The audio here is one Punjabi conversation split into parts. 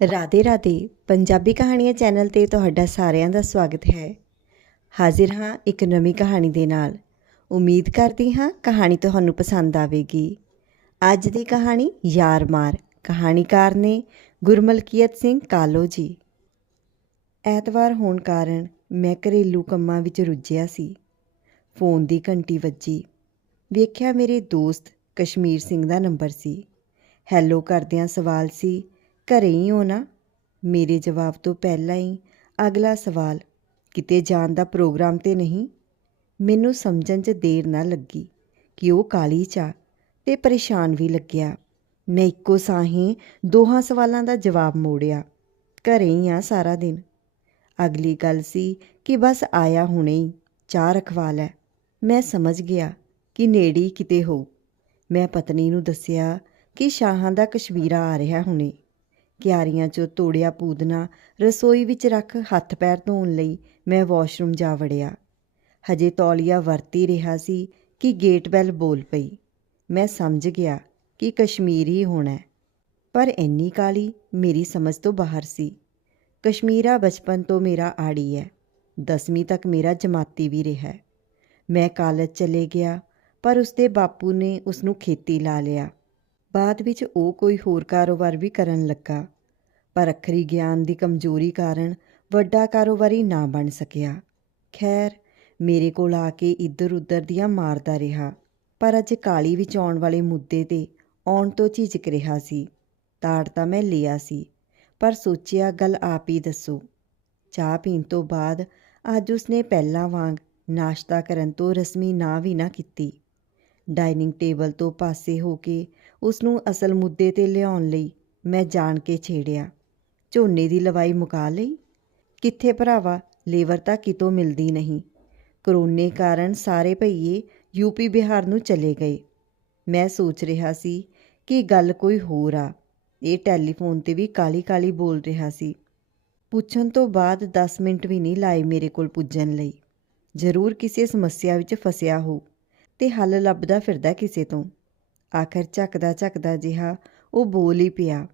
ਰਾਧੇ ਰਾਧੇ, ਪੰਜਾਬੀ ਕਹਾਣੀਆਂ ਚੈਨਲ ਤੇ ਤੁਹਾਡਾ ਸਾਰਿਆਂ ਦਾ ਸਵਾਗਤ ਹੈ। ਹਾਜ਼ਰ ਹਾਂ ਇੱਕ ਨਵੀਂ ਕਹਾਣੀ ਦੇ ਨਾਲ। ਉਮੀਦ ਕਰਦੀ ਹਾਂ ਕਹਾਣੀ ਤੁਹਾਨੂੰ ਪਸੰਦ ਆਵੇਗੀ। ਅੱਜ ਦੀ ਕਹਾਣੀ ਯਾਰ ਮਾਰ। ਕਹਾਣੀਕਾਰ ਨੇ ਗੁਰਮਲਕੀਅਤ ਸਿੰਘ ਕਾਲੋ ਜੀ। ਐਤਵਾਰ ਹੋਣ ਕਾਰਨ ਮੈਂ ਘਰੇਲੂ ਕੰਮਾਂ ਵਿੱਚ ਰੁੱਝਿਆ ਸੀ। ਫੋਨ ਦੀ ਘੰਟੀ ਵੱਜੀ। ਵੇਖਿਆ ਮੇਰੇ ਦੋਸਤ ਕਸ਼ਮੀਰ ਸਿੰਘ ਦਾ ਨੰਬਰ ਸੀ। ਹੈਲੋ ਕਰਦਿਆਂ ਸਵਾਲ ਸੀ ਘਰੇ ਹੀ ਹੋ ਨਾ। ਮੇਰੇ ਜਵਾਬ ਤੋਂ ਪਹਿਲਾਂ ਹੀ ਅਗਲਾ ਸਵਾਲ, ਕਿਤੇ ਜਾਣ ਦਾ ਪ੍ਰੋਗਰਾਮ ਤੇ ਨਹੀਂ? ਮੈਨੂੰ ਸਮਝਣ 'ਚ ਦੇਰ ਨਾ ਲੱਗੀ ਕਿ ਉਹ ਕਾਲੀ ਚਾ ਤੇ ਪਰੇਸ਼ਾਨ ਵੀ ਲੱਗਿਆ। ਮੈਂ ਇੱਕੋ ਸਾਹੀਂ ਦੋਹਾਂ ਸਵਾਲਾਂ ਦਾ ਜਵਾਬ ਮੋੜਿਆ। ਘਰੇ ਹੀ ਆ ਸਾਰਾ ਦਿਨ। ਅਗਲੀ ਗੱਲ ਸੀ ਕਿ ਬਸ ਆਇਆ ਹੁਣੇ ਹੀ, ਚਾਹ ਰਖਵਾ ਲੈ। ਮੈਂ ਸਮਝ ਗਿਆ ਕਿ ਨੇੜੇ ਕਿਤੇ ਹੋ। ਮੈਂ ਪਤਨੀ ਨੂੰ ਦੱਸਿਆ ਕਿ ਸ਼ਾਹਾਂ ਦਾ ਕਸ਼ਮੀਰਾ ਆ ਰਿਹਾ ਹੁਣੇ। ਕਿਆਰੀਆਂ 'ਚੋਂ ਤੋੜਿਆ ਪੂਦਨਾ, ਰਸੋਈ ਵਿੱਚ ਰੱਖ ਹੱਥ ਪੈਰ ਧੋਣ ਲਈ ਮੈਂ ਵਾਸ਼ਰੂਮ ਜਾ ਵੜਿਆ। ਹਜੇ ਤੌਲੀਆ ਵਰਤੀ ਰਿਹਾ ਸੀ ਕਿ ਗੇਟ ਬੈਲ ਬੋਲ ਪਈ। ਮੈਂ ਸਮਝ ਗਿਆ ਕਿ ਕਸ਼ਮੀਰ ਹੀ ਹੋਣਾ ਪਰ ਇੰਨੀ ਕਾਲੀ ਮੇਰੀ ਸਮਝ ਤੋਂ ਬਾਹਰ ਸੀ। ਕਸ਼ਮੀਰਾ ਬਚਪਨ ਤੋਂ ਮੇਰਾ ਆੜੀ ਹੈ। ਦਸਵੀਂ ਤੱਕ ਮੇਰਾ ਜਮਾਤੀ ਵੀ ਰਿਹਾ ਮੈਂ ਕਾਲਜ ਚਲੇ ਗਿਆ, ਪਰ ਉਸਦੇ ਬਾਪੂ ਨੇ ਉਸ ਨੂੰ ਖੇਤੀ ਲਾ ਲਿਆ। ਬਾਅਦ ਵਿੱਚ ਉਹ ਕੋਈ ਹੋਰ ਕਾਰੋਬਾਰ ਵੀ ਕਰਨ ਲੱਗਾ। ਪਰ ਅੱਖਰੀ ਗਿਆਨ ਦੀ ਕਮਜ਼ੋਰੀ ਕਾਰਨ ਵੱਡਾ ਕਾਰੋਬਾਰੀ ਨਾ ਬਣ ਸਕਿਆ। ਖੈਰ, ਮੇਰੇ ਕੋਲ ਆ ਕੇ ਇੱਧਰ ਉੱਧਰ ਦੀਆਂ ਮਾਰਦਾ ਰਿਹਾ, ਪਰ ਅੱਜ ਕਾਲੀ ਵਿੱਚ ਆਉਣ ਵਾਲੇ ਮੁੱਦੇ ਤੇ ਆਉਣ ਤੋਂ ਝਿਜਕ ਰਿਹਾ ਸੀ। ਤਾੜ ਤਾਂ ਮੈਂ ਲਿਆ ਸੀ, ਪਰ ਸੋਚਿਆ ਗੱਲ ਆਪ ਹੀ ਦੱਸੋ। ਚਾਹ ਪੀਣ ਤੋਂ ਬਾਅਦ ਅੱਜ ਉਸਨੇ ਪਹਿਲਾਂ ਵਾਂਗ ਨਾਸ਼ਤਾ ਕਰਨ ਤੋਂ ਰਸਮੀ ਨਾ ਵੀ ਨਾ ਕੀਤੀ। ਡਾਈਨਿੰਗ ਟੇਬਲ ਤੋਂ ਪਾਸੇ ਹੋ ਕੇ ਉਸ ਨੂੰ ਅਸਲ ਮੁੱਦੇ ਤੇ ਲਿਆਉਣ ਲਈ ਮੈਂ ਜਾਣ ਕੇ ਛੇੜਿਆ। ਝੋਨੇ ਦੀ ਲਵਾਈ ਮੁਕਾ ਲਈ। ਕਿੱਥੇ ਭਰਾਵਾ ਲੇਬਰ ਤਾਂ ਕਿਤੋਂ ਮਿਲਦੀ ਨਹੀਂ। ਕਰੋਨੇ ਕਾਰਨ ਸਾਰੇ ਭਈਏ ਯੂਪੀ ਬਿਹਾਰ ਨੂੰ ਚਲੇ ਗਏ। ਮੈਂ ਸੋਚ ਰਿਹਾ ਸੀ ਕਿ ਗੱਲ ਕੋਈ ਹੋਰ ਆ। ਇਹ ਟੈਲੀਫੋਨ ਤੇ ਵੀ ਕਾਲੀ ਕਾਲੀ ਬੋਲ ਰਿਹਾ ਸੀ। ਪੁੱਛਣ ਤੋਂ ਬਾਅਦ 10 ਮਿੰਟ ਵੀ ਨਹੀਂ ਲਾਏ ਮੇਰੇ ਕੋਲ ਪੁੱਜਣ ਲਈ। ਜ਼ਰੂਰ ਕਿਸੇ ਸਮੱਸਿਆ ਵਿੱਚ ਫਸਿਆ ਹੋ ਤੇ ਹੱਲ ਲੱਭਦਾ ਫਿਰਦਾ ਕਿਸੇ ਤੋਂ। ਆਖਰ ਝੱਕਦਾ ਝੱਕਦਾ ਜਿਹਾ ਉਹ ਬੋਲ ਹੀ ਪਿਆ।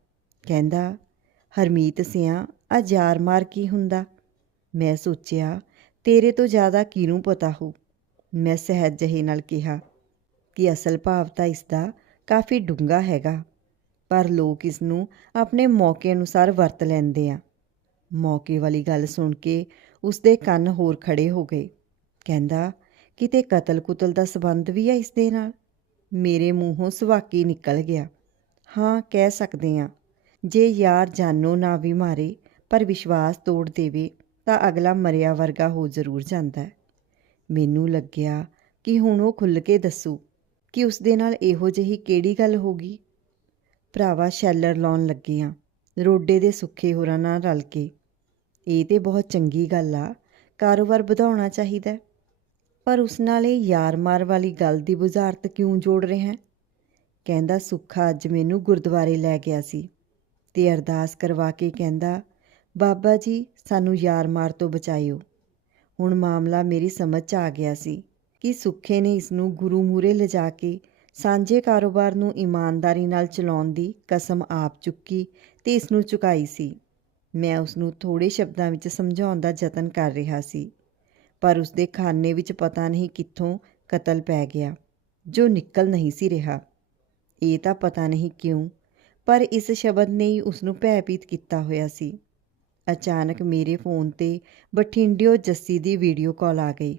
ਕਹਿੰਦਾ ਹਰਮੀਤ ਸਿਆਂ, ਆ ਜਾਰ ਮਾਰ ਕੀ ਹੁੰਦਾ? ਮੈਂ ਸੋਚਿਆ, ਤੇਰੇ ਤੋਂ ਜ਼ਿਆਦਾ ਕਿਹਨੂੰ ਪਤਾ ਹੋ? ਮੈਂ ਸਹਿਜ ਜਹੇ ਨਾਲ ਕਿਹਾ, ਕਿ ਅਸਲ ਭਾਵ ਤਾਂ ਇਸ ਦਾ ਕਾਫੀ ਡੂੰਘਾ ਹੈਗਾ, ਪਰ ਲੋਕ ਇਸ ਨੂੰ ਆਪਣੇ ਮੌਕੇ ਅਨੁਸਾਰ ਵਰਤ ਲੈਂਦੇ ਆ। ਮੌਕੇ ਵਾਲੀ ਗੱਲ ਸੁਣ ਕੇ ਉਸਦੇ ਕੰਨ ਹੋਰ ਖੜੇ ਹੋ ਗਏ। ਕਹਿੰਦਾ, ਕਿਤੇ ਕਤਲ ਕੁਤਲ ਦਾ ਸਬੰਧ ਵੀ ਹੈ ਇਸ ਦੇ ਨਾਲ? ਮੇਰੇ ਮੂੰਹੋਂ ਸਵਾਕੀ ਨਿਕਲ ਗਿਆ। ਹਾਂ, ਕਹਿ ਸਕਦੇ ਆ। ਜੇ ਯਾਰ ਜਾਨੋ ਨਾ ਵੀ ਮਾਰੇ, ਪਰ ਵਿਸ਼ਵਾਸ ਤੋੜ ਦੇਵੇ, ਤਾਂ ਅਗਲਾ ਮਰਿਆ ਵਰਗਾ ਹੋ ਜ਼ਰੂਰ ਜਾਂਦਾ ਹੈ। ਮੈਨੂੰ ਲੱਗਿਆ ਕਿ ਹੁਣ ਉਹ ਖੁੱਲ ਕੇ ਦੱਸੂ ਕਿ ਉਸ ਦੇ ਨਾਲ ਇਹੋ ਜਿਹੀ ਕਿਹੜੀ ਗੱਲ ਹੋ ਗਈ। ਭਰਾਵਾ ਸ਼ੈਲਰ ਲਾਉਣ ਲੱਗੇ ਆ ਰੋਡੇ ਦੇ ਸੁੱਖੇ ਹੋਰਾਂ ਨਾਲ ਰਲ ਕੇ। ਇਹ ਤੇ ਬਹੁਤ ਚੰਗੀ ਗੱਲ ਆ, ਕਾਰੋਬਾਰ ਵਧਾਉਣਾ ਚਾਹੀਦਾ ਪਰ ਉਸ ਨਾਲ ਇਹ ਯਾਰ ਮਾਰ ਵਾਲੀ ਗੱਲ ਦੀ ਬੁਝਾਰਤ ਕਿਉਂ ਜੋੜ ਰਿਹਾ ਹੈ? ਕਹਿੰਦਾ, ਸੁੱਖਾ ਅੱਜ ਮੈਨੂੰ ਗੁਰਦੁਆਰੇ ਲੈ ਗਿਆ ਸੀ। ਤੇ ਅਰਦਾਸ ਕਰਵਾ ਕੇ ਕਹਿੰਦਾ, ਬਾਬਾ ਜੀ, ਸਾਨੂੰ ਯਾਰ ਮਾਰ ਤੋਂ ਬਚਾਇਓ। ਹੁਣ ਮਾਮਲਾ ਮੇਰੀ ਸਮਝ 'ਚ ਆ ਗਿਆ ਸੀ ਕਿ ਸੁੱਖੇ ਨੇ ਇਸ ਨੂੰ ਗੁਰੂ ਮੂਰੇ ਲਿਜਾ ਕੇ ਸਾਂਝੇ ਕਾਰੋਬਾਰ ਨੂੰ ਇਮਾਨਦਾਰੀ ਨਾਲ ਚਲਾਉਣ ਦੀ ਕਸਮ ਆਪ ਚੁੱਕੀ ਤੇ ਇਸ ਨੂੰ ਚੁਕਾਈ ਸੀ। ਮੈਂ ਉਸ ਨੂੰ ਥੋੜੇ ਸ਼ਬਦਾਂ ਵਿੱਚ ਸਮਝਾਉਣ ਦਾ ਯਤਨ ਕਰ ਰਿਹਾ ਸੀ, ਪਰ ਉਸ ਦੇ ਖਾਨੇ ਵਿੱਚ ਪਤਾ ਨਹੀਂ ਕਿੱਥੋਂ ਕਤਲ ਪੈ ਗਿਆ, ਜੋ ਨਿਕਲ ਨਹੀਂ ਸੀ ਰਿਹਾ। ਇਹ ਤਾਂ ਪਤਾ ਨਹੀਂ ਕਿਉਂ ਪਰ ਇਸ ਸ਼ਬਦ ਨੇ ਹੀ ਉਸ ਨੂੰ ਭੈਭੀਤ ਕੀਤਾ ਹੋਇਆ ਸੀ। ਅਚਾਨਕ ਮੇਰੇ ਫੋਨ ਤੇ ਬਠਿੰਡਿਓ ਜੱਸੀ ਦੀ ਵੀਡੀਓ ਕਾਲ ਆ ਗਈ।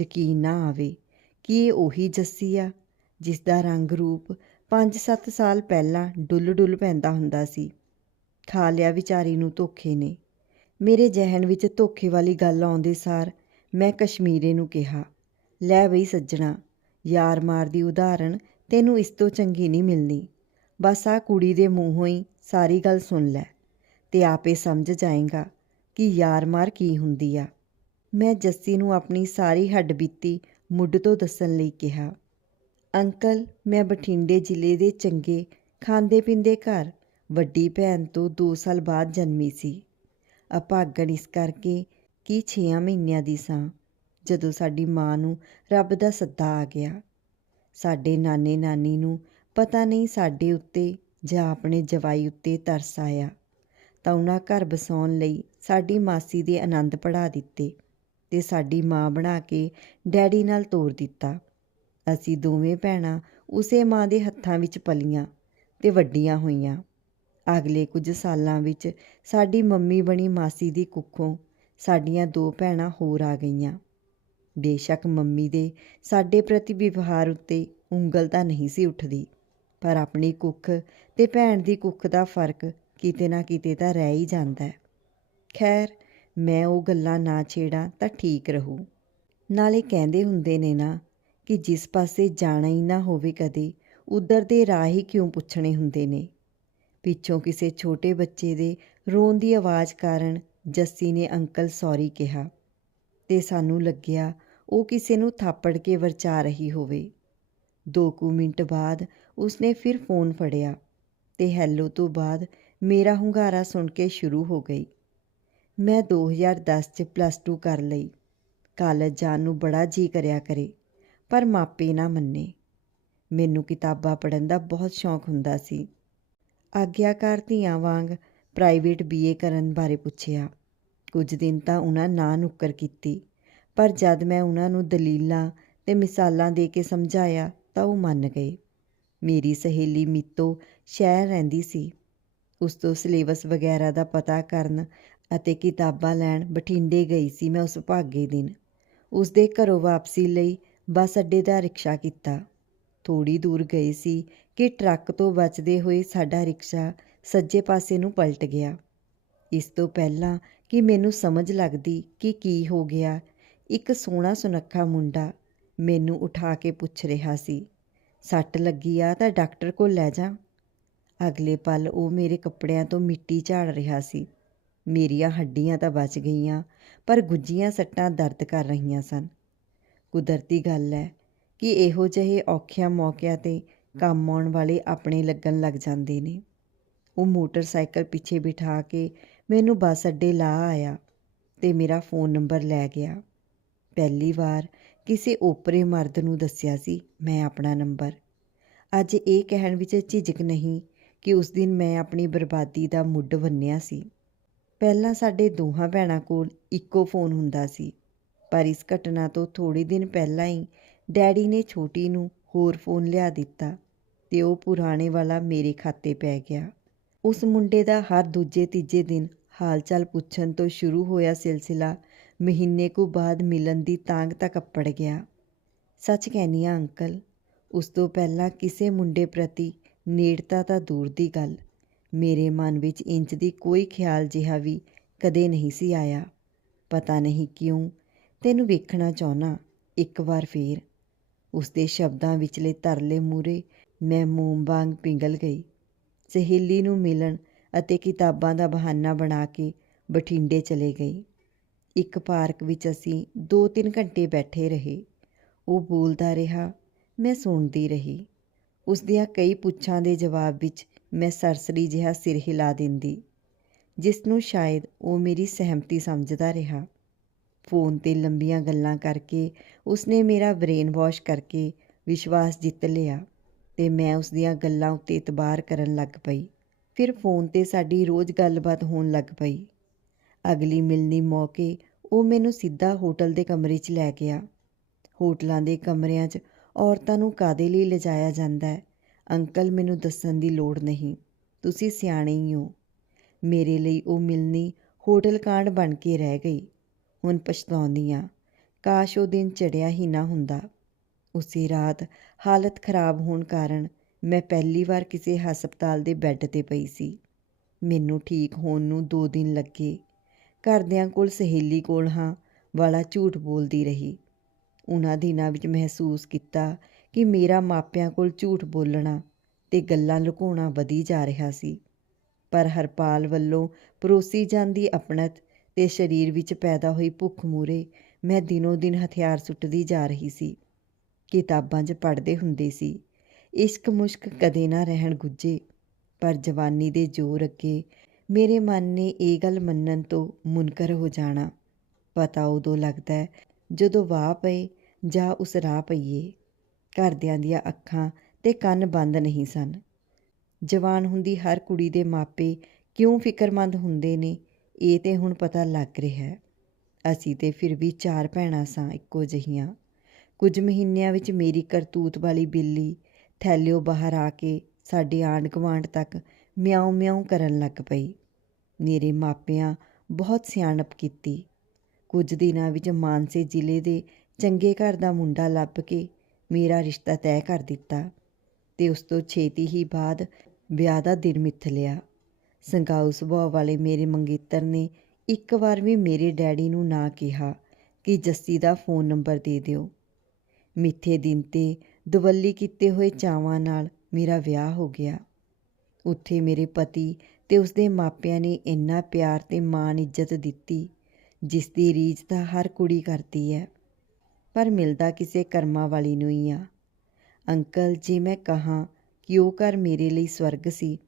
ਯਕੀਨ ਨਾ ਆਵੇ ਕਿ ਇਹ ਉਹੀ ਜੱਸੀ ਆ, ਜਿਸ ਦਾ ਰੰਗ ਰੂਪ 5-7 ਸਾਲ ਪਹਿਲਾਂ ਡੁੱਲ-ਡੁੱਲ ਪੈਂਦਾ ਹੁੰਦਾ ਸੀ। ਖਾ ਲਿਆ ਵਿਚਾਰੀ ਨੂੰ ਧੋਖੇ ਨੇ। ਮੇਰੇ ਜ਼ਿਹਨ ਵਿੱਚ ਧੋਖੇ ਵਾਲੀ ਗੱਲ ਆਉਂਦੇ ਸਾਰ ਮੈਂ ਕਸ਼ਮੀਰੇ ਨੂੰ ਕਿਹਾ, ਲੈ ਬਈ ਸੱਜਣਾ, ਯਾਰ ਮਾਰ ਦੀ ਉਦਾਹਰਣ ਤੈਨੂੰ ਇਸ ਤੋਂ ਚੰਗੀ ਨਹੀਂ ਮਿਲਣੀ। ਬਸ ਆ ਕੁੜੀ ਦੇ ਮੂੰਹੋਂ ਹੀ ਸਾਰੀ ਗੱਲ ਸੁਣ ਲੈ ਤੇ ਆਪੇ ਸਮਝ ਜਾਏਗਾ ਕਿ ਯਾਰ ਮਾਰ ਕੀ ਹੁੰਦੀ ਆ। ਮੈਂ ਜੱਸੀ ਨੂੰ ਆਪਣੀ ਸਾਰੀ ਹੱਡਬੀਤੀ ਮੁੱਢ ਤੋਂ ਦੱਸਣ ਲਈ ਕਿਹਾ। ਅੰਕਲ, ਮੈਂ ਬਠਿੰਡੇ ਜ਼ਿਲ੍ਹੇ ਦੇ ਚੰਗੇ ਖਾਂਦੇ ਪੀਂਦੇ ਘਰ ਵੱਡੀ ਭੈਣ ਤੋਂ 2 ਸਾਲ ਬਾਅਦ ਜਨਮੀ ਸੀ। ਅਭਾਗਣ ਇਸ ਕਰਕੇ ਕਿ 6 ਮਹੀਨਿਆਂ ਦੀ ਸਾਂ ਜਦੋਂ ਸਾਡੀ ਮਾਂ ਨੂੰ ਰੱਬ ਦਾ ਸੱਦਾ ਆ ਗਿਆ। ਸਾਡੇ ਨਾਨੇ ਨਾਨੀ ਨੂੰ ਪਤਾ ਨਹੀਂ ਸਾਡੇ ਉੱਤੇ ਜਾਂ ਆਪਣੇ ਜਵਾਈ ਉੱਤੇ ਤਰਸ ਆਇਆ। ਤਾਂ ਉਹਨਾਂ ਘਰ ਵਸਾਉਣ ਲਈ ਸਾਡੀ ਮਾਸੀ ਦੇ ਆਨੰਦ ਪੜਾ ਦਿੱਤੇ ਤੇ ਸਾਡੀ ਮਾਂ ਬਣਾ ਕੇ ਡੈਡੀ ਨਾਲ ਤੋਰ ਦਿੱਤਾ। ਅਸੀਂ ਦੋਵੇਂ ਭੈਣਾਂ ਉਸੇ ਮਾਂ ਦੇ ਹੱਥਾਂ ਵਿੱਚ ਪਲੀਆਂ ਤੇ ਵੱਡੀਆਂ ਹੋਈਆਂ। ਅਗਲੇ ਕੁਝ ਸਾਲਾਂ ਵਿੱਚ ਸਾਡੀ ਮੰਮੀ ਬਣੀ ਮਾਸੀ ਦੀ ਕੁੱਖੋਂ ਸਾਡੀਆਂ ਦੋ ਭੈਣਾਂ ਹੋਰ ਆ ਗਈਆਂ। ਬੇਸ਼ੱਕ ਮੰਮੀ ਦੇ ਸਾਡੇ ਪ੍ਰਤੀ ਵਿਵਹਾਰ ਉੱਤੇ ਉਂਗਲ ਤਾਂ ਨਹੀਂ ਸੀ ਉੱਠਦੀ। ਪਰ ਆਪਣੀ ਕੁੱਖ ਤੇ ਭੈਣ ਦੀ ਕੁੱਖ ਦਾ ਫ਼ਰਕ ਕਿਤੇ ਨਾ ਕਿਤੇ ਤਾਂ ਰਹਿ ਹੀ ਜਾਂਦਾ ਹੈ। ਖੈਰ, ਮੈਂ ਉਹ ਗੱਲਾਂ ਨਾ ਛੇੜਾਂ ਤਾਂ ਠੀਕ ਰਹੂ। ਨਾਲੇ ਕਹਿੰਦੇ ਹੁੰਦੇ ਨੇ ਨਾ ਕਿ ਜਿਸ ਪਾਸੇ ਜਾਣਾ ਹੀ ਨਾ ਹੋਵੇ ਕਦੇ, ਉਧਰ ਦੇ ਰਾਹ ਹੀ ਕਿਉਂ ਪੁੱਛਣੇ ਹੁੰਦੇ ਨੇ? ਪਿੱਛੋਂ ਕਿਸੇ ਛੋਟੇ ਬੱਚੇ ਦੇ ਰੋਣ ਦੀ ਆਵਾਜ਼ ਕਾਰਨ ਜੱਸੀ ਨੇ ਅੰਕਲ ਸੌਰੀ ਕਿਹਾ ਤੇ ਸਾਨੂੰ ਲੱਗਿਆ ਉਹ ਕਿਸੇ ਨੂੰ ਥਾਪੜ ਕੇ ਵਰਚਾ ਰਹੀ ਹੋਵੇ। ਦੋ ਕੁ ਮਿੰਟ ਬਾਅਦ ਉਸਨੇ ਫਿਰ ਫੋਨ ਫੜਿਆ ਤੇ ਹੈਲੋ ਤੋਂ ਬਾਅਦ ਮੇਰਾ ਹੁੰਗਾਰਾ ਸੁਣ ਕੇ ਸ਼ੁਰੂ ਹੋ ਗਈ। ਮੈਂ 2010 ਚ ਪਲੱਸ 2 ਕਰ ਲਈ। ਕਾਲਜ ਜਾਣ ਨੂੰ ਬੜਾ ਜੀ ਕਰਿਆ ਕਰੇ, ਪਰ ਮਾਪੇ ਨਾ ਮੰਨੇ। ਮੈਨੂੰ ਕਿਤਾਬਾਂ ਪੜ੍ਹਨ ਦਾ ਬਹੁਤ ਸ਼ੌਂਕ ਹੁੰਦਾ ਸੀ। ਆਗਿਆਕਾਰ ਧੀਆਂ ਵਾਂਗ ਪ੍ਰਾਈਵੇਟ ਬੀਏ ਕਰਨ ਬਾਰੇ ਪੁੱਛਿਆ। ਕੁਝ ਦਿਨ ਤਾਂ ਉਹਨਾਂ ਨਾ ਨੁੱਕਰ ਕੀਤੀ, ਪਰ ਜਦ ਮੈਂ ਉਹਨਾਂ ਨੂੰ ਦਲੀਲਾਂ ਤੇ ਮਿਸਾਲਾਂ ਦੇ ਕੇ ਸਮਝਾਇਆ ਤਾਂ ਉਹ ਮੰਨ ਗਏ। ਮੇਰੀ ਸਹੇਲੀ ਮਿੱਤੋ ਸ਼ਹਿਰ ਰਹਿੰਦੀ ਸੀ। ਉਸ ਤੋਂ ਸਿਲੇਬਸ ਵਗੈਰਾ ਦਾ ਪਤਾ ਕਰਨ ਅਤੇ ਕਿਤਾਬਾਂ ਲੈਣ ਬਠਿੰਡੇ ਗਈ ਸੀ ਮੈਂ ਉਸ ਭਾਗੇ ਦਿਨ। ਉਸ ਦੇ ਘਰੋਂ ਵਾਪਸੀ ਲਈ ਬੱਸ ਅੱਡੇ ਦਾ ਰਿਕਸ਼ਾ ਕੀਤਾ। ਥੋੜੀ ਦੂਰ ਗਏ ਸੀ ਕਿ ਟਰੱਕ ਤੋਂ ਬਚਦੇ ਹੋਏ ਸਾਡਾ ਰਿਕਸ਼ਾ ਸੱਜੇ ਪਾਸੇ ਨੂੰ ਪਲਟ ਗਿਆ। ਇਸ ਤੋਂ ਪਹਿਲਾਂ ਕਿ ਮੈਨੂੰ ਸਮਝ ਲੱਗਦੀ ਕਿ ਕੀ ਹੋ ਗਿਆ। ਇੱਕ ਸੋਹਣਾ ਸੁਨੱਖਾ ਮੁੰਡਾ ਮੈਨੂੰ ਉਠਾ ਕੇ ਪੁੱਛ ਰਿਹਾ ਸੀ। ਸੱਟ ਲੱਗੀ ਆ ਤਾਂ ਡਾਕਟਰ ਕੋਲ ਲੈ ਜਾ। ਅਗਲੇ ਪਲ ਉਹ ਮੇਰੇ ਕੱਪੜਿਆਂ ਤੋਂ ਮਿੱਟੀ ਝਾੜ ਰਿਹਾ ਸੀ। ਮੇਰੀਆਂ ਹੱਡੀਆਂ ਤਾਂ ਬਚ ਗਈਆਂ, ਪਰ ਗੁੱਜੀਆਂ ਸੱਟਾਂ ਦਰਦ ਕਰ ਰਹੀਆਂ ਸਨ। ਕੁਦਰਤੀ ਗੱਲ ਹੈ ਕਿ ਇਹੋ ਜਿਹੇ ਔਖਿਆਂ ਮੌਕਿਆਂ ਤੇ ਕੰਮ ਆਉਣ ਵਾਲੇ ਆਪਣੇ ਲੱਗਣ ਲੱਗ ਜਾਂਦੇ ਨੇ। ਉਹ ਮੋਟਰਸਾਈਕਲ ਪਿੱਛੇ ਬਿਠਾ ਕੇ ਮੈਨੂੰ ਬੱਸ ਅੱਡੇ ਲਾ ਆਇਆ ਤੇ ਮੇਰਾ ਫੋਨ ਨੰਬਰ ਲੈ ਗਿਆ। ਪਹਿਲੀ ਵਾਰ ਕਿਸੇ ਓਪਰੇ ਮਰਦ ਨੂੰ ਦੱਸਿਆ ਸੀ, ਮੈਂ ਆਪਣਾ ਨੰਬਰ। ਅੱਜ ਇਹ ਕਹਿਣ ਵਿੱਚ ਝਿਜਕ ਨਹੀਂ ਕਿ ਉਸ ਦਿਨ ਮੈਂ ਆਪਣੀ ਬਰਬਾਦੀ ਦਾ ਮੁੱਢ ਬੰਨਿਆ ਸੀ। ਪਹਿਲਾਂ ਸਾਡੇ ਦੋਹਾਂ ਭੈਣਾਂ ਕੋਲ ਇੱਕੋ ਫੋਨ ਹੁੰਦਾ ਸੀ, ਪਰ ਇਸ ਘਟਨਾ ਤੋਂ ਥੋੜੇ ਦਿਨ ਪਹਿਲਾਂ ਹੀ ਡੈਡੀ ਨੇ ਛੋਟੀ ਨੂੰ ਹੋਰ ਫੋਨ ਲਿਆ ਦਿੱਤਾ ਤੇ ਉਹ ਪੁਰਾਣੇ ਵਾਲਾ ਮੇਰੇ ਖਾਤੇ ਪੈ ਗਿਆ। ਉਸ ਮੁੰਡੇ ਦਾ ਹਰ ਦੂਜੇ ਤੀਜੇ ਦਿਨ ਹਾਲਚਾਲ ਪੁੱਛਣ ਤੋਂ ਸ਼ੁਰੂ ਹੋਇਆ ਸਿਲਸਿਲਾ ਮਹੀਨੇ ਕੁ ਬਾਅਦ ਮਿਲਣ ਦੀ ਤਾਂਗ ਤੱਕ ਅੱਪੜ ਗਿਆ। ਸੱਚ ਕਹਿੰਦੀ ਆ ਅੰਕਲ, ਉਸ ਤੋਂ ਪਹਿਲਾਂ ਕਿਸੇ ਮੁੰਡੇ ਪ੍ਰਤੀ ਨੇੜਤਾ ਤਾਂ ਦੂਰ ਦੀ ਗੱਲ। ਮੇਰੇ ਮਨ ਵਿੱਚ ਇੰਚ ਦੀ ਕੋਈ ਖਿਆਲ ਜਿਹਾ ਵੀ ਕਦੇ ਨਹੀਂ ਸੀ ਆਇਆ। ਪਤਾ ਨਹੀਂ ਕਿਉਂ, ਤੈਨੂੰ ਵੇਖਣਾ ਚਾਹਨਾ, ਇੱਕ ਵਾਰ ਫੇਰ। ਉਸ ਦੇ ਸ਼ਬਦਾਂ ਵਿਚਲੇ ਤਰਲੇ ਮੂਰੇ ਮੈਂ ਮੋਮ ਵਾਂਗ ਪਿੰਗਲ ਗਈ। ਸਹੇਲੀ ਨੂੰ ਮਿਲਣ ਅਤੇ ਕਿਤਾਬਾਂ ਦਾ ਬਹਾਨਾ ਬਣਾ ਕੇ ਬਠਿੰਡੇ ਚਲੇ ਗਈ। ਇੱਕ ਪਾਰਕ ਵਿੱਚ ਅਸੀਂ 2-3 ਘੰਟੇ ਬੈਠੇ ਰਹੇ। ਉਹ ਬੋਲਦਾ ਰਿਹਾ, ਮੈਂ ਸੁਣਦੀ ਰਹੀ। ਉਸ ਦੀਆਂ ਕਈ ਪੁੱਛਾਂ ਦੇ ਜਵਾਬ ਵਿੱਚ ਮੈਂ ਸਰਸਰੀ ਜਿਹਾ ਸਿਰ ਹਿਲਾ ਦਿੰਦੀ, ਜਿਸ ਨੂੰ ਸ਼ਾਇਦ ਉਹ ਮੇਰੀ ਸਹਿਮਤੀ ਸਮਝਦਾ ਰਿਹਾ। ਫੋਨ ਤੇ ਲੰਬੀਆਂ ਗੱਲਾਂ ਕਰਕੇ ਉਸਨੇ ਮੇਰਾ ਬ੍ਰੇਨ ਵਾਸ਼ ਕਰਕੇ ਵਿਸ਼ਵਾਸ ਜਿੱਤ ਲਿਆ ਤੇ ਮੈਂ ਉਸ ਦੀਆਂ ਗੱਲਾਂ ਉੱਤੇ ਇਤਬਾਰ ਕਰਨ ਲੱਗ ਪਈ। ਫਿਰ ਫੋਨ ਤੇ ਸਾਡੀ ਰੋਜ਼ ਗੱਲਬਾਤ ਹੋਣ ਲੱਗ ਪਈ। ਅਗਲੀ ਮਿਲਣੀ ਮੌਕੇ ਉਹ ਮੈਨੂੰ ਸਿੱਧਾ ਹੋਟਲ ਦੇ ਕਮਰੇ 'ਚ ਲੈ ਗਿਆ। ਹੋਟਲਾਂ ਦੇ ਕਮਰਿਆਂ 'ਚ ਔਰਤਾਂ ਨੂੰ ਕਾਦੇ ਲਈ ਲਿਜਾਇਆ ਜਾਂਦਾ ਹੈ? ਅੰਕਲ ਮੈਨੂੰ ਦੱਸਣ ਦੀ ਲੋੜ ਨਹੀਂ। ਤੁਸੀਂ ਸਿਆਣੇ ਹੀ ਹੋ। ਮੇਰੇ ਲਈ ਉਹ ਮਿਲਣੀ ਹੋਟਲ ਕਾਂਡ ਬਣ ਕੇ ਰਹਿ ਗਈ। ਹੁਣ ਪਛਤਾਉਂਦੀ ਹਾਂ ਕਾਸ਼ ਉਹ ਦਿਨ ਚੜਿਆ ਹੀ ਨਾ ਹੁੰਦਾ। ਉਸੇ ਰਾਤ ਹਾਲਤ ਖਰਾਬ ਹੋਣ ਕਾਰਨ ਮੈਂ ਪਹਿਲੀ ਵਾਰ ਕਿਸੇ ਹਸਪਤਾਲ ਦੇ ਬੈੱਡ ਤੇ ਪਈ ਸੀ। ਮੈਨੂੰ ਠੀਕ ਹੋਣ ਨੂੰ 2 ਦਿਨ ਲੱਗੇ। ਘਰਦਿਆਂ ਕੋਲ ਸਹੇਲੀ ਕੋਲ ਹਾਂ, ਵਾਲਾ ਝੂਠ ਬੋਲਦੀ ਰਹੀ। ਉਹਨਾਂ ਦਿਨਾਂ ਵਿੱਚ ਮਹਿਸੂਸ ਕੀਤਾ ਕਿ ਮੇਰਾ ਮਾਪਿਆਂ ਕੋਲ ਝੂਠ ਬੋਲਣਾ ਤੇ ਗੱਲਾਂ ਲੁਕਾਉਣਾ ਵਧੀ ਜਾ ਰਿਹਾ ਸੀ। ਪਰ ਹਰਪਾਲ ਵੱਲੋਂ ਪਰੋਸੀ ਜਾਂਦੀ ਅਪਣਤ ਤੇ ਸਰੀਰ ਵਿੱਚ ਪੈਦਾ ਹੋਈ ਭੁੱਖ ਮੂਰੇ ਮੈਂ ਦਿਨੋ ਦਿਨ ਹਥਿਆਰ ਸੁੱਟਦੀ ਜਾ ਰਹੀ ਸੀ। ਕਿਤਾਬਾਂ 'ਚ ਪੜ੍ਹਦੇ ਹੁੰਦੇ ਸੀ, ਇਸ਼ਕ ਮੁਸ਼ਕ ਕਦੇ ਨਾ ਰਹਿਣ ਗੁੱਜੇ, ਪਰ ਜਵਾਨੀ ਦੇ ਜ਼ੋਰ ਅੱਗੇ ਮੇਰੇ ਮਨ ਨੇ ਇਹ ਗੱਲ ਮੰਨਣ ਤੋਂ ਮੁਨਕਰ ਹੋ ਜਾਣਾ। ਪਤਾ ਉਦੋਂ ਲੱਗਦਾ ਜਦੋਂ ਵਾਹ ਪਏ ਜਾਂ ਉਸ ਰਾਹ ਪਈਏ। ਘਰਦਿਆਂ ਦੀਆਂ ਅੱਖਾਂ ਤੇ ਕੰਨ ਬੰਦ ਨਹੀਂ ਸਨ। ਜਵਾਨ ਹੁੰਦੀ ਹਰ ਕੁੜੀ ਦੇ ਮਾਪੇ ਕਿਉਂ ਫਿਕਰਮੰਦ ਹੁੰਦੇ ਨੇ, ਇਹ ਤੇ ਹੁਣ ਪਤਾ ਲੱਗ ਰਿਹਾ ਹੈ। ਅਸੀਂ ਤੇ ਫਿਰ ਵੀ ਚਾਰ ਭੈਣਾਂ ਸਾਂ ਇੱਕੋ ਜਿਹੀਆਂ। ਕੁਝ ਮਹੀਨਿਆਂ ਵਿੱਚ ਮੇਰੀ ਕਰਤੂਤ ਵਾਲੀ ਬਿੱਲੀ ਥੈਲਿਓ ਬਾਹਰ ਆ ਕੇ ਸਾਡੇ ਆਂਢ ਗੁਆਂਢ ਤੱਕ ਮਿਆਉਂ ਮਿਆਉਂ ਕਰਨ ਲੱਗ ਪਈ। ਮੇਰੇ ਮਾਪਿਆਂ ਬਹੁਤ ਸਿਆਣਪ ਕੀਤੀ। ਕੁਝ ਦਿਨਾਂ ਵਿੱਚ ਮਾਨਸੇ ਜ਼ਿਲ੍ਹੇ ਦੇ ਚੰਗੇ ਘਰ ਦਾ ਮੁੰਡਾ ਲੱਭ ਕੇ ਮੇਰਾ ਰਿਸ਼ਤਾ ਤੈਅ ਕਰ ਦਿੱਤਾ ਤੇ ਉਸ ਤੋਂ ਛੇਤੀ ਹੀ ਬਾਅਦ ਵਿਆਹ ਦਾ ਦਿਨ ਮਿੱਥ ਲਿਆ। ਸੰਗਾਊ ਸੁਭਾਅ ਵਾਲੇ ਮੇਰੇ ਮੰਗੇਤਰ ਨੇ ਇੱਕ ਵਾਰ ਵੀ ਮੇਰੇ ਡੈਡੀ ਨੂੰ ਨਾ ਕਿਹਾ ਕਿ ਜੱਸੀ ਦਾ ਫੋਨ ਨੰਬਰ ਦੇ ਦਿਓ। ਮਿੱਥੇ ਦਿਨ ਤੇ ਦਵੱਲੀ ਕੀਤੇ ਹੋਏ ਚਾਵਾਂ ਨਾਲ ਮੇਰਾ ਵਿਆਹ ਹੋ ਗਿਆ। ਉੱਥੇ ਮੇਰੇ ਪਤੀ ਤੇ ਉਸਦੇ ਮਾਪਿਆਂ ਨੇ ਇੰਨਾ ਪਿਆਰ ਤੇ ਮਾਣ ਇੱਜ਼ਤ ਦਿੱਤੀ ਜਿਸ ਦੀ ਰੀਝ ਤਾਂ ਹਰ ਕੁੜੀ ਕਰਦੀ ਹੈ, ਪਰ ਮਿਲਦਾ ਕਿਸੇ ਕਰਮਾਂ ਵਾਲੀ ਨੂੰ ਹੀ ਆ। ਅੰਕਲ, ਜੇ ਮੈਂ ਕਹਾਂ ਕਿ ਉਹ ਘਰ ਮੇਰੇ ਲਈ ਸਵਰਗ ਸੀ,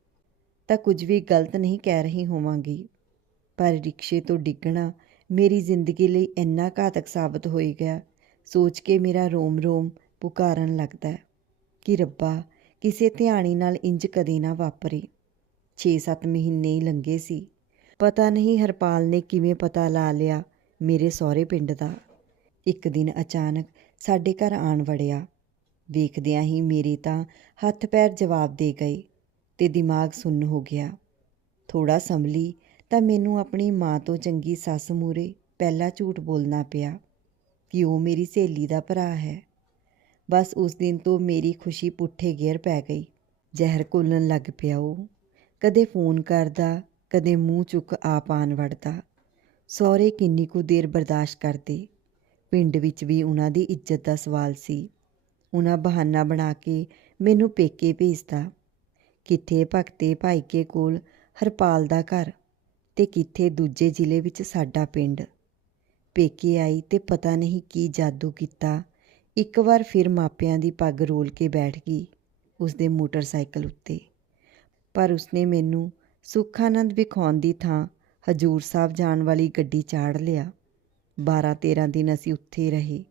ਤਾਂ ਕੁਝ ਵੀ ਗਲਤ ਨਹੀਂ ਕਹਿ ਰਹੀ ਹੋਵਾਂਗੀ। ਪਰ ਰਿਕਸ਼ੇ ਤੋਂ ਡਿੱਗਣਾ ਮੇਰੀ ਜ਼ਿੰਦਗੀ ਲਈ ਇੰਨਾ ਘਾਤਕ ਸਾਬਤ ਹੋਈ ਗਿਆ, ਸੋਚ ਕੇ ਮੇਰਾ ਰੋਮ-ਰੋਮ ਪੁਕਾਰਨ ਲੱਗਦਾ ਕਿ ਰੱਬਾ ਕਿਸੇ ਧਿਆਣੀ ਨਾਲ ਇੰਜ ਕਦੇ ਨਾ ਵਾਪਰੇ। 6-7 ਮਹੀਨੇ ਹੀ ਲੰਘੇ ਸੀ। ਪਤਾ ਨਹੀਂ ਹਰਪਾਲ ਨੇ ਕਿਵੇਂ ਪਤਾ ਲਾ ਲਿਆ ਮੇਰੇ ਸਹੁਰੇ ਪਿੰਡ ਦਾ। ਇੱਕ ਦਿਨ ਅਚਾਨਕ ਸਾਡੇ ਘਰ ਆਣ ਵੜਿਆ। ਵੇਖਦਿਆਂ ਹੀ ਮੇਰੇ ਤਾਂ ਹੱਥ ਪੈਰ ਜਵਾਬ ਦੇ ਗਏ ਤੇ ਦਿਮਾਗ ਸੁੰਨ ਹੋ ਗਿਆ। ਥੋੜਾ ਸੰਭਲੀ ਤਾਂ ਮੈਨੂੰ ਆਪਣੀ ਮਾਂ ਤੋਂ ਚੰਗੀ ਸੱਸ ਮੂਰੇ ਪਹਿਲਾ ਝੂਠ ਬੋਲਣਾ ਪਿਆ ਕਿ ਉਹ ਮੇਰੀ ਸਹੇਲੀ ਦਾ ਭਰਾ ਹੈ। ਬਸ ਉਸ ਦਿਨ ਤੋਂ ਮੇਰੀ ਖੁਸ਼ੀ ਪੁੱਠੇ ਗੇਰ ਪੈ ਗਈ। ਜ਼ਹਿਰ ਘੁਲਣ ਲੱਗ ਪਿਆ ਉਹ। ਕਦੇ ਫੋਨ ਕਰਦਾ, ਕਦੇ ਮੂੰਹ ਚੁੱਕ ਆਪ ਆਣ ਵੜਦਾ। ਸਹੁਰੇ ਕਿੰਨੀ ਕੁ ਦੇਰ ਬਰਦਾਸ਼ਤ ਕਰਦੇ। ਪਿੰਡ ਵਿੱਚ ਵੀ ਉਹਨਾਂ ਦੀ ਇੱਜ਼ਤ ਦਾ ਸਵਾਲ ਸੀ। ਉਹਨਾਂ ਬਹਾਨਾ ਬਣਾ ਕੇ ਮੈਨੂੰ ਪੇਕੇ ਭੇਜਦਾ। ਕਿੱਥੇ ਭਗਤੇ ਭਾਈ ਕੇ ਕੋਲ ਹਰਪਾਲ ਦਾ ਘਰ ਤੇ ਕਿੱਥੇ ਦੂਜੇ ਜ਼ਿਲ੍ਹੇ ਵਿੱਚ ਸਾਡਾ ਪਿੰਡ। ਪੇਕੇ ਆਈ ਤੇ ਪਤਾ ਨਹੀਂ ਕੀ ਜਾਦੂ ਕੀਤਾ। ਇੱਕ ਵਾਰ ਫਿਰ ਮਾਪਿਆਂ ਦੀ ਪੱਗ ਰੋਲ ਕੇ ਬੈਠ ਗਈ ਉਸਦੇ ਮੋਟਰਸਾਈਕਲ ਉੱਤੇ। ਪਰ ਉਸਨੇ ਮੈਨੂੰ ਸੁੱਖ ਆਨੰਦ ਵਿਖਾਉਣ ਦੀ ਥਾਂ ਹਜੂਰ ਸਾਹਿਬ ਜਾਣ ਵਾਲੀ ਗੱਡੀ ਚਾੜ ਲਿਆ। 12-13 ਦਿਨ ਅਸੀਂ ਉੱਥੇ ਰਹੇ।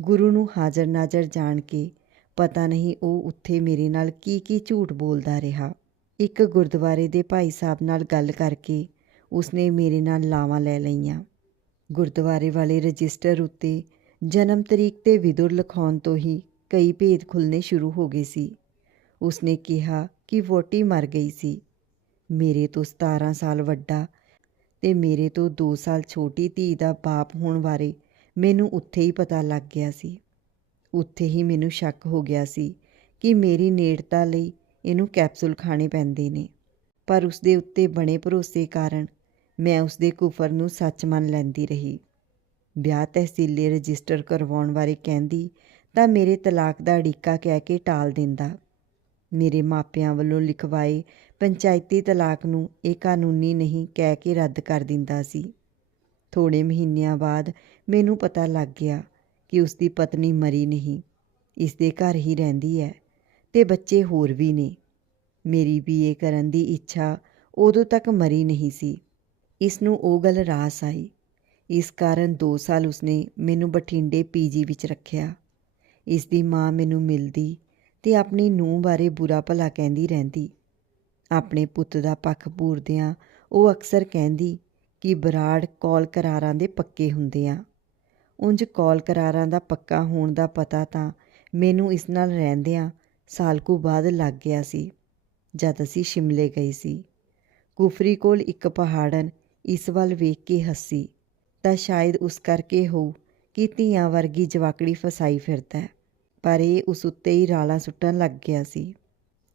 ਗੁਰੂ ਨੂੰ ਹਾਜ਼ਰ ਨਾਜ਼ਰ ਜਾਣ ਕੇ ਪਤਾ ਨਹੀਂ ਉਹ ਉੱਥੇ ਮੇਰੇ ਨਾਲ ਕੀ ਕੀ ਝੂਠ ਬੋਲਦਾ ਰਿਹਾ। ਇੱਕ ਗੁਰਦੁਆਰੇ ਦੇ ਭਾਈ ਸਾਹਿਬ ਨਾਲ ਗੱਲ ਕਰਕੇ ਉਸਨੇ ਮੇਰੇ ਨਾਲ ਲਾਵਾਂ ਲੈ ਲਈਆਂ। ਗੁਰਦੁਆਰੇ ਵਾਲੇ ਰਜਿਸਟਰ ਉੱਤੇ ਜਨਮ ਤਰੀਕ ਤੇ ਵਿਦੁਰ ਲਿਖਾਉਣ ਤੋਂ ਹੀ ਕਈ ਭੇਦ ਖੁੱਲਨੇ ਸ਼ੁਰੂ ਹੋ ਗਏ ਸੀ। ਉਸਨੇ ਕਿਹਾ ਕਿ ਵੋਟੀ ਮਰ ਗਈ ਸੀ। ਮੇਰੇ ਤੋਂ 17 ਸਾਲ ਵੱਡਾ ਤੇ ਮੇਰੇ ਤੋਂ 2 ਸਾਲ ਛੋਟੀ ਧੀ ਦਾ ਬਾਪ ਹੋਣ ਬਾਰੇ ਮੈਨੂੰ ਉੱਥੇ ਹੀ ਪਤਾ ਲੱਗ ਗਿਆ ਸੀ। ਉੱਥੇ ਹੀ ਮੈਨੂੰ ਸ਼ੱਕ ਹੋ ਗਿਆ ਸੀ ਕਿ ਮੇਰੀ ਨੇੜਤਾ ਲਈ ਇਹਨੂੰ ਕੈਪਸੂਲ ਖਾਣੇ ਪੈਂਦੇ ਨੇ। ਪਰ ਉਸਦੇ ਉੱਤੇ ਬਣੇ ਭਰੋਸੇ ਕਾਰਨ ਮੈਂ ਉਸਦੇ ਕੁਫਰ ਨੂੰ ਸੱਚ ਮੰਨ ਲੈਂਦੀ ਰਹੀ। ਵਿਆਹ ਤਹਿਸੀਲੇ ਰਜਿਸਟਰ ਕਰਵਾਉਣ ਬਾਰੇ ਕਹਿੰਦੀ, ਤਾਂ ਮੇਰੇ ਤਲਾਕ ਦਾ ਅੜਿੱਕਾ ਕਹਿ ਕੇ ਟਾਲ ਦਿੰਦਾ। ਮੇਰੇ ਮਾਪਿਆਂ ਵੱਲੋਂ ਲਿਖਵਾਏ ਪੰਚਾਇਤੀ ਤਲਾਕ ਨੂੰ ਇਹ ਕਾਨੂੰਨੀ ਨਹੀਂ ਕਹਿ ਕੇ ਰੱਦ ਕਰ ਦਿੰਦਾ ਸੀ। ਥੋੜੇ ਮਹੀਨਿਆਂ ਬਾਅਦ ਮੈਨੂੰ ਪਤਾ ਲੱਗ ਗਿਆ ਕਿ ਉਸ ਦੀ ਪਤਨੀ ਮਰੀ ਨਹੀਂ। ਇਸ ਦੇ ਘਰ ਹੀ ਰਹਿੰਦੀ ਹੈ ਤੇ ਬੱਚੇ ਹੋਰ ਵੀ ਨੇ। ਮੇਰੀ ਬੀਏ ਕਰਨ ਦੀ ਇੱਛਾ ਉਦੋਂ ਤੱਕ ਮਰੀ ਨਹੀਂ ਸੀ। ਇਸ ਨੂੰ ਉਹ ਗੱਲ ਰਾਸ ਆਈ। ਇਸ ਕਾਰਨ 2 ਸਾਲ ਉਸਨੇ ਮੈਨੂੰ ਬਠਿੰਡੇ ਪੀਜੀ ਵਿੱਚ ਰੱਖਿਆ। ਇਸ ਦੀ ਮਾਂ ਮੈਨੂੰ ਮਿਲਦੀ ਤੇ ਆਪਣੀ ਨੂੰਹ ਬਾਰੇ ਬੁਰਾ ਭਲਾ ਕਹਿੰਦੀ ਰਹਿੰਦੀ। ਆਪਣੇ ਪੁੱਤ ਦਾ ਪੱਖ ਪੂਰਦਿਆਂ ਉਹ ਅਕਸਰ ਕਹਿੰਦੀ ਕਿ ਬਰਾੜ ਕੌਲ ਕਰਾਰਾਂ ਦੇ ਪੱਕੇ ਹੁੰਦੇ ਆ। ਉਂਝ ਕੌਲ ਕਰਾਰਾਂ ਦਾ ਪੱਕਾ ਹੋਣ ਦਾ ਪਤਾ ਤਾਂ ਮੈਨੂੰ ਇਸ ਨਾਲ ਰਹਿੰਦਿਆਂ ਸਾਲ ਕੁ ਬਾਅਦ ਲੱਗ ਗਿਆ ਸੀ, ਜਦ ਅਸੀਂ ਸ਼ਿਮਲੇ ਗਏ ਸੀ। ਕੁਫਰੀ ਕੋਲ ਇੱਕ ਪਹਾੜਨ ਇਸ ਵੱਲ ਵੇਖ ਕੇ ਹੱਸੀ। ਤਾਂ ਸ਼ਾਇਦ ਉਸ ਕਰਕੇ ਹੋ ਕਿ ਧੀਆਂ ਵਰਗੀ ਜਵਾਕੜੀ ਫਸਾਈ ਫਿਰਦਾ ਪਰ ਇਹ ਉਸ ਉੱਤੇ ਹੀ ਰਾਲਾ ਸੁੱਟਣ ਲੱਗ ਗਿਆ ਸੀ।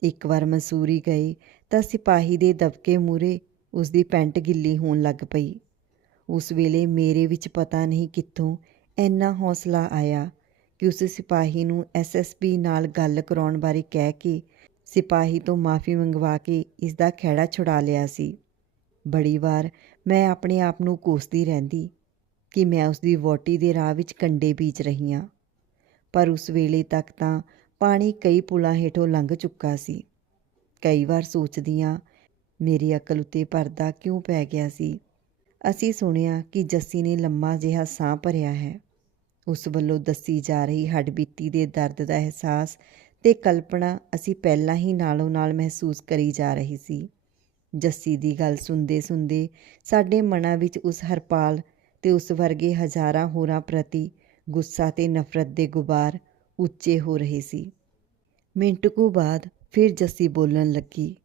ਇੱਕ ਵਾਰ ਮਸੂਰੀ ਗਏ ਤਾਂ ਸਿਪਾਹੀ ਦੇ ਦਬਕੇ ਮੂਰੇ ਉਸ ਦੀ ਪੈਂਟ ਗਿੱਲੀ ਹੋਣ ਲੱਗ ਪਈ। ਉਸ ਵੇਲੇ ਮੇਰੇ ਵਿੱਚ ਪਤਾ ਨਹੀਂ ਕਿੱਥੋਂ ਇੰਨਾ ਹੌਸਲਾ ਆਇਆ ਕਿ ਉਸ ਸਿਪਾਹੀ ਨੂੰ ਐਸਐਸਪੀ ਨਾਲ ਗੱਲ ਕਰਾਉਣ ਬਾਰੇ ਕਹਿ ਕੇ ਸਿਪਾਹੀ ਤੋਂ ਮਾਫੀ ਮੰਗਵਾ ਕੇ ਇਸ ਦਾ ਖਹਿੜਾ ਛੁਡਾ ਲਿਆ ਸੀ। ਬੜੀ ਵਾਰ ਮੈਂ ਆਪਣੇ ਆਪ ਨੂੰ ਕੋਸਦੀ ਰਹਿੰਦੀ ਕਿ ਮੈਂ ਉਸ ਦੀ ਵੋਟੀ ਦੇ ਰਾਹ ਵਿੱਚ ਕੰਡੇ ਬੀਜ ਰਹੀ ਹਾਂ ਪਰ ਉਸ ਵੇਲੇ ਤੱਕ ਤਾਂ ਪਾਣੀ ਕਈ ਪੁਲਾਂ ਹੇਠੋਂ ਲੰਘ ਚੁੱਕਾ ਸੀ। ਕਈ ਵਾਰ ਸੋਚਦੀ ਹਾਂ ਮੇਰੀ ਅਕਲ ਉੱਤੇ ਪਰਦਾ ਕਿਉਂ ਪੈ ਗਿਆ ਸੀ? ਅਸੀਂ ਸੁਣਿਆ ਕਿ ਜੱਸੀ ਨੇ ਲੰਮਾ ਜਿਹਾ ਸਾਹ ਭਰਿਆ ਹੈ। ਉਸ ਵੱਲੋਂ ਦੱਸੀ ਜਾ ਰਹੀ ਹੱਡਬੀਤੀ ਦੇ ਦਰਦ ਦਾ ਅਹਿਸਾਸ ਤੇ ਕਲਪਨਾ ਅਸੀਂ ਪਹਿਲਾਂ ਹੀ ਨਾਲੋਂ ਨਾਲ ਮਹਿਸੂਸ ਕਰੀ ਜਾ ਰਹੀ ਸੀ। ਜੱਸੀ ਦੀ ਗੱਲ ਸੁਣਦੇ ਸੁਣਦੇ ਸਾਡੇ ਮਨਾਂ ਵਿੱਚ ਉਸ ਹਰਪਾਲ ਤੇ ਉਸ ਵਰਗੇ ਹਜ਼ਾਰਾਂ ਹੋਰਾਂ ਪ੍ਰਤੀ ਗੁੱਸਾ ਤੇ ਨਫ਼ਰਤ ਦੇ ਗੁਬਾਰ ਉੱਚੇ ਹੋ ਰਹੇ ਸੀ। ਮਿੰਟ ਕੁ ਬਾਅਦ ਫਿਰ ਜੱਸੀ ਬੋਲਣ ਲੱਗੀ,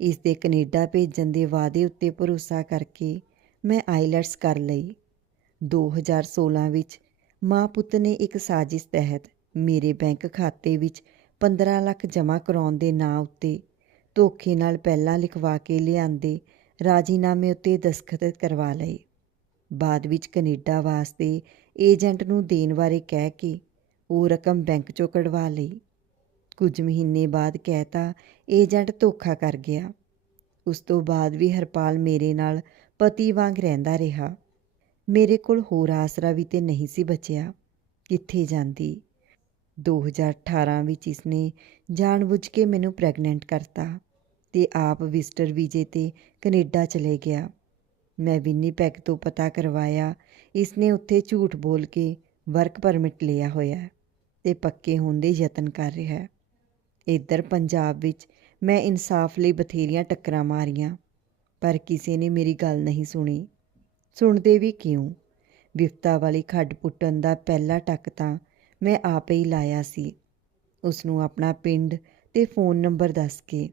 ਇਸ ਦੇ ਕੈਨੇਡਾ ਭੇਜਣ ਦੇ ਵਾਅਦੇ ਉੱਤੇ ਭਰੋਸਾ ਕਰਕੇ ਮੈਂ ਆਈਲੈਟਸ ਕਰ ਲਈ। 2016 ਵਿੱਚ ਮਾਂ ਪੁੱਤ ਨੇ ਇੱਕ ਸਾਜ਼ਿਸ਼ ਤਹਿਤ ਮੇਰੇ ਬੈਂਕ ਖਾਤੇ ਵਿੱਚ 15 ਲੱਖ ਜਮ੍ਹਾਂ ਕਰਾਉਣ ਦੇ ਨਾਂ ਉੱਤੇ ਧੋਖੇ ਨਾਲ ਪਹਿਲਾਂ ਲਿਖਵਾ ਕੇ ਲਿਆਂਦੇ ਰਾਜੀਨਾਮੇ ਉੱਤੇ ਦਸਖਤ ਕਰਵਾ ਲਏ। ਬਾਅਦ ਵਿੱਚ ਕੈਨੇਡਾ ਵਾਸਤੇ ਏਜੰਟ ਨੂੰ ਦੇਣ ਬਾਰੇ ਕਹਿ ਕੇ ਉਹ ਰਕਮ ਬੈਂਕ 'ਚੋਂ ਕਢਵਾ ਲਈ। ਕੁਝ ਮਹੀਨੇ ਬਾਅਦ ਕਹਿਤਾ, ਏਜੰਟ ਧੋਖਾ ਕਰ ਗਿਆ। ਉਸ ਤੋਂ ਬਾਅਦ ਵੀ ਹਰਪਾਲ ਮੇਰੇ ਨਾਲ ਪਤੀ ਵਾਂਗ ਰਹਿੰਦਾ ਰਿਹਾ। ਮੇਰੇ ਕੋਲ ਹੋਰ ਆਸਰਾ ਵੀ ਤੇ ਨਹੀਂ ਸੀ ਬਚਿਆ। ਕਿੱਥੇ ਜਾਂਦੀ? 2018 ਵਿੱਚ ਇਸਨੇ ਜਾਣਬੁੱਝ ਕੇ ਮੈਨੂੰ ਪ੍ਰੈਗਨੈਂਟ ਕਰਤਾ ਤੇ ਆਪ ਵਿਜ਼ਟਰ ਵੀਜ਼ੇ ਤੇ ਕੈਨੇਡਾ ਚਲੇ ਗਿਆ। ਮੈਂ ਵਿਨੀਪੈਗ ਤੋਂ ਪਤਾ ਕਰਵਾਇਆ। ਇਸਨੇ ਉੱਥੇ ਝੂਠ ਬੋਲ ਕੇ ਵਰਕ ਪਰਮਿਟ ਲਿਆ ਹੋਇਆ ਹੈ ਤੇ ਪੱਕੇ ਹੋਣ ਦੇ ਯਤਨ ਕਰ ਰਿਹਾ ਹੈ। ਇੱਧਰ ਪੰਜਾਬ ਵਿੱਚ ਮੈਂ ਇਨਸਾਫ ਲਈ ਬਥੇਰੀਆਂ ਟੱਕਰਾਂ ਮਾਰੀਆਂ, ਪਰ ਕਿਸੇ ਨੇ ਮੇਰੀ ਗੱਲ ਨਹੀਂ ਸੁਣੀ। ਸੁਣਦੇ ਵੀ ਕਿਉਂ? ਵਿਫਤਾ ਵਾਲੀ ਖੱਡ ਪੁੱਟਣ ਦਾ ਪਹਿਲਾ ਟੱਕ ਤਾਂ ਮੈਂ ਆਪੇ ਹੀ ਲਾਇਆ ਸੀ। ਉਸ ਨੂੰ ਆਪਣਾ ਪਿੰਡ ਤੇ ਫੋਨ ਨੰਬਰ ਦੱਸ ਕੇ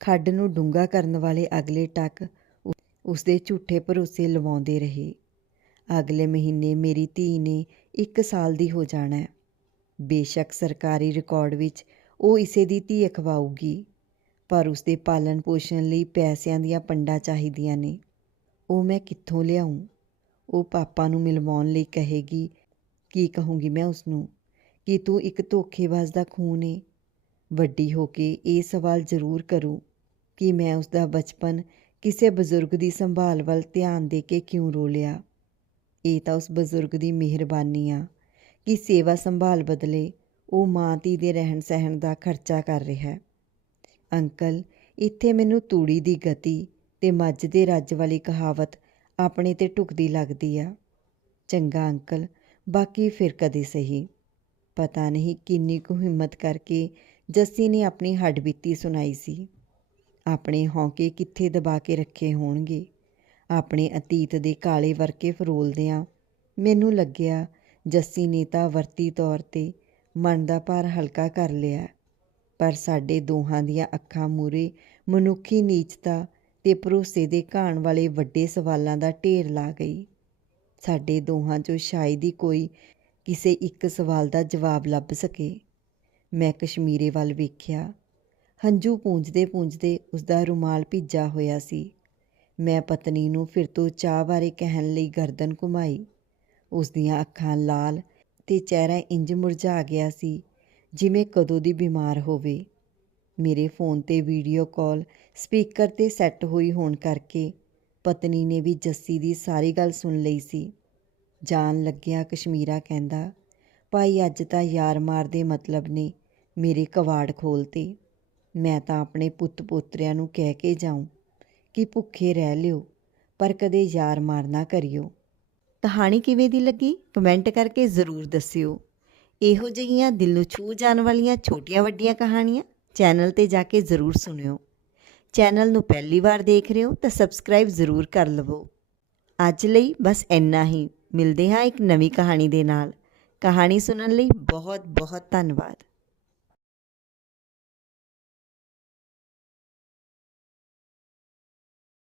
ਖੱਡ ਨੂੰ ਡੂੰਘਾ ਕਰਨ ਵਾਲੇ ਅਗਲੇ ਟੱਕ ਉਸਦੇ ਝੂਠੇ ਭਰੋਸੇ ਲਵਾਉਂਦੇ ਰਹੇ। ਅਗਲੇ ਮਹੀਨੇ ਮੇਰੀ ਧੀ ਨੇ 1 ਸਾਲ ਦੀ ਹੋ ਜਾਣਾ ਹੈ। ਬੇਸ਼ੱਕ ਸਰਕਾਰੀ ਰਿਕਾਰਡ ਵਿੱਚ ਉਹ ਇਸੇ ਦੀ ਧੀ ਅਖਵਾਊਗੀ, ਪਰ ਉਸਦੇ ਪਾਲਣ ਪੋਸ਼ਣ ਲਈ ਪੈਸਿਆਂ ਦੀਆਂ ਪੰਡਾਂ ਚਾਹੀਦੀਆਂ ਨੇ। ਉਹ ਮੈਂ ਕਿੱਥੋਂ ਲਿਆਉਂ ਉਹ ਪਾਪਾ ਨੂੰ ਮਿਲਵਾਉਣ ਲਈ ਕਹੇਗੀ, ਕੀ ਕਹੂੰਗੀ ਮੈਂ ਉਸ ਨੂੰ ਕਿ ਤੂੰ ਇੱਕ ਧੋਖੇਬਾਜ਼ ਦਾ ਖੂਨ ਏ। ਵੱਡੀ ਹੋ ਕੇ ਇਹ ਸਵਾਲ ਜ਼ਰੂਰ ਕਰੂ ਕਿ ਮੈਂ ਉਸ ਦਾ ਬਚਪਨ ਕਿਸੇ ਬਜ਼ੁਰਗ ਦੀ ਸੰਭਾਲ ਵੱਲ ਧਿਆਨ ਦੇ ਕੇ ਕਿਉਂ ਰੋਲਿਆ? ਇਹ ਤਾਂ ਉਸ ਬਜ਼ੁਰਗ ਦੀ ਮਿਹਰਬਾਨੀ ਆ ਕਿ ਸੇਵਾ ਸੰਭਾਲ ਬਦਲੇ ਉਹ ਮਾਂ ਧੀ ਦੇ ਰਹਿਣ ਸਹਿਣ ਦਾ ਖਰਚਾ ਕਰ ਰਿਹਾ ਹੈ। ਅੰਕਲ, ਇੱਥੇ ਮੈਨੂੰ ਤੂੜੀ ਦੀ ਗਤੀ ਤੇ ਮੱਝ ਦੇ ਰੱਜ ਵਾਲੀ ਕਹਾਵਤ ਆਪਣੇ ਤੇ ਢੁਕਦੀ ਲੱਗਦੀ ਆ। ਚੰਗਾ ਅੰਕਲ, ਬਾਕੀ ਫਿਰ ਕਦੇ ਸਹੀ। ਪਤਾ ਨਹੀਂ ਕਿੰਨੀ ਕੁ ਹਿੰਮਤ ਕਰਕੇ ਜੱਸੀ ਨੇ ਆਪਣੀ ਹੱਡਬੀਤੀ ਸੁਣਾਈ ਸੀ। ਆਪਣੇ ਹੌਂਕੇ ਕਿੱਥੇ ਦਬਾ ਕੇ ਰੱਖੇ ਹੋਣਗੇ? ਆਪਣੇ ਅਤੀਤ ਦੇ ਕਾਲੇ ਵਰਕੇ ਫਰੋਲਦਿਆਂ ਮੈਨੂੰ ਲੱਗਿਆ ਜੱਸੀ ਨੇ ਤਾਂ ਵਰਤੀ ਤੌਰ ਤੇ ਮਨ ਦਾ ਭਾਰ ਹਲਕਾ ਕਰ ਲਿਆ। ਪਰ ਸਾਡੇ ਦੋਹਾਂ ਦੀਆਂ ਅੱਖਾਂ ਮੂਰੇ ਮਨੁੱਖੀ ਨੀਚਤਾ ਤੇ ਭਰੋਸੇ ਦੇ ਘਾਣ ਵਾਲੇ ਵੱਡੇ ਸਵਾਲਾਂ ਦਾ ਢੇਰ ਲਾ ਗਈ। ਸਾਡੇ ਦੋਹਾਂ 'ਚੋਂ ਸ਼ਾਇਦ ਹੀ ਕੋਈ ਕਿਸੇ ਇੱਕ ਸਵਾਲ ਦਾ ਜਵਾਬ ਲੱਭ ਸਕੇ। ਮੈਂ ਕਸ਼ਮੀਰੇ ਵੱਲ ਵੇਖਿਆ ਹੰਝੂ ਪੂੰਝਦੇ ਪੂੰਝਦੇ ਉਸਦਾ ਰੁਮਾਲ ਭਿੱਜਾ ਹੋਇਆ ਸੀ। ਮੈਂ ਪਤਨੀ ਨੂੰ ਫਿਰ ਤੋਂ ਚਾਹ ਬਾਰੇ ਕਹਿਣ ਲਈ ਗਰਦਨ ਘੁਮਾਈ। ਉਸ ਦੀਆਂ ਅੱਖਾਂ ਲਾਲ ਤੇ ਚਿਹਰਾ ਇੰਜ ਮੁਰਝਾ ਗਿਆ ਸੀ ਜਿਵੇਂ ਕਦੋਂ ਦੀ ਬਿਮਾਰ ਹੋਵੇ। ਮੇਰੇ ਫੋਨ ਤੇ ਵੀਡੀਓ ਕਾਲ, ਸਪੀਕਰ ਤੇ ਸੈੱਟ ਹੋਈ ਹੋਣ ਕਰਕੇ ਪਤਨੀ ਨੇ ਵੀ ਜੱਸੀ ਦੀ ਸਾਰੀ ਗੱਲ ਸੁਣ ਲਈ ਸੀ। ਜਾਣ ਲੱਗਿਆ ਕਸ਼ਮੀਰਾ ਕਹਿੰਦਾ, ਭਾਈ ਅੱਜ ਤਾਂ ਯਾਰ ਮਾਰ ਦੇ ਮਤਲਬ ਨੇ ਮੇਰੇ ਕਵਾੜ ਖੋਲਤੇ ਮੈਂ ਤਾਂ ਆਪਣੇ ਪੁੱਤ ਪੋਤਰਿਆਂ ਨੂੰ ਕਹਿ ਕੇ ਜਾਉਂ ਕਿ ਭੁੱਖੇ ਰਹਿ ਲਿਓ, ਪਰ ਕਦੇ ਯਾਰ ਮਾਰ ਨਾ ਕਰਿਓ। ਕਹਾਣੀ ਕਿਵੇਂ ਦੀ ਲੱਗੀ? ਕਮੈਂਟ ਕਰਕੇ ਜ਼ਰੂਰ ਦੱਸਿਓ। ਇਹੋ ਜਿਹੀਆਂ ਦਿਲ ਨੂੰ ਛੂ ਜਾਣ ਵਾਲੀਆਂ ਛੋਟੀਆਂ ਵੱਡੀਆਂ ਕਹਾਣੀਆਂ ਚੈਨਲ ਤੇ ਜਾ ਕੇ ਜ਼ਰੂਰ ਸੁਣਿਓ। ਚੈਨਲ ਨੂੰ ਪਹਿਲੀ ਵਾਰ ਦੇਖ ਰਹੇ ਹੋ ਤਾਂ ਸਬਸਕ੍ਰਾਈਬ ਜ਼ਰੂਰ ਕਰ ਲਵੋ। ਅੱਜ ਲਈ ਬਸ ਇੰਨਾ ਹੀ। ਮਿਲਦੇ ਹਾਂ ਇੱਕ ਨਵੀਂ ਕਹਾਣੀ ਦੇ ਨਾਲ। ਕਹਾਣੀ ਸੁਣਨ ਲਈ ਬਹੁਤ ਬਹੁਤ ਧੰਨਵਾਦ।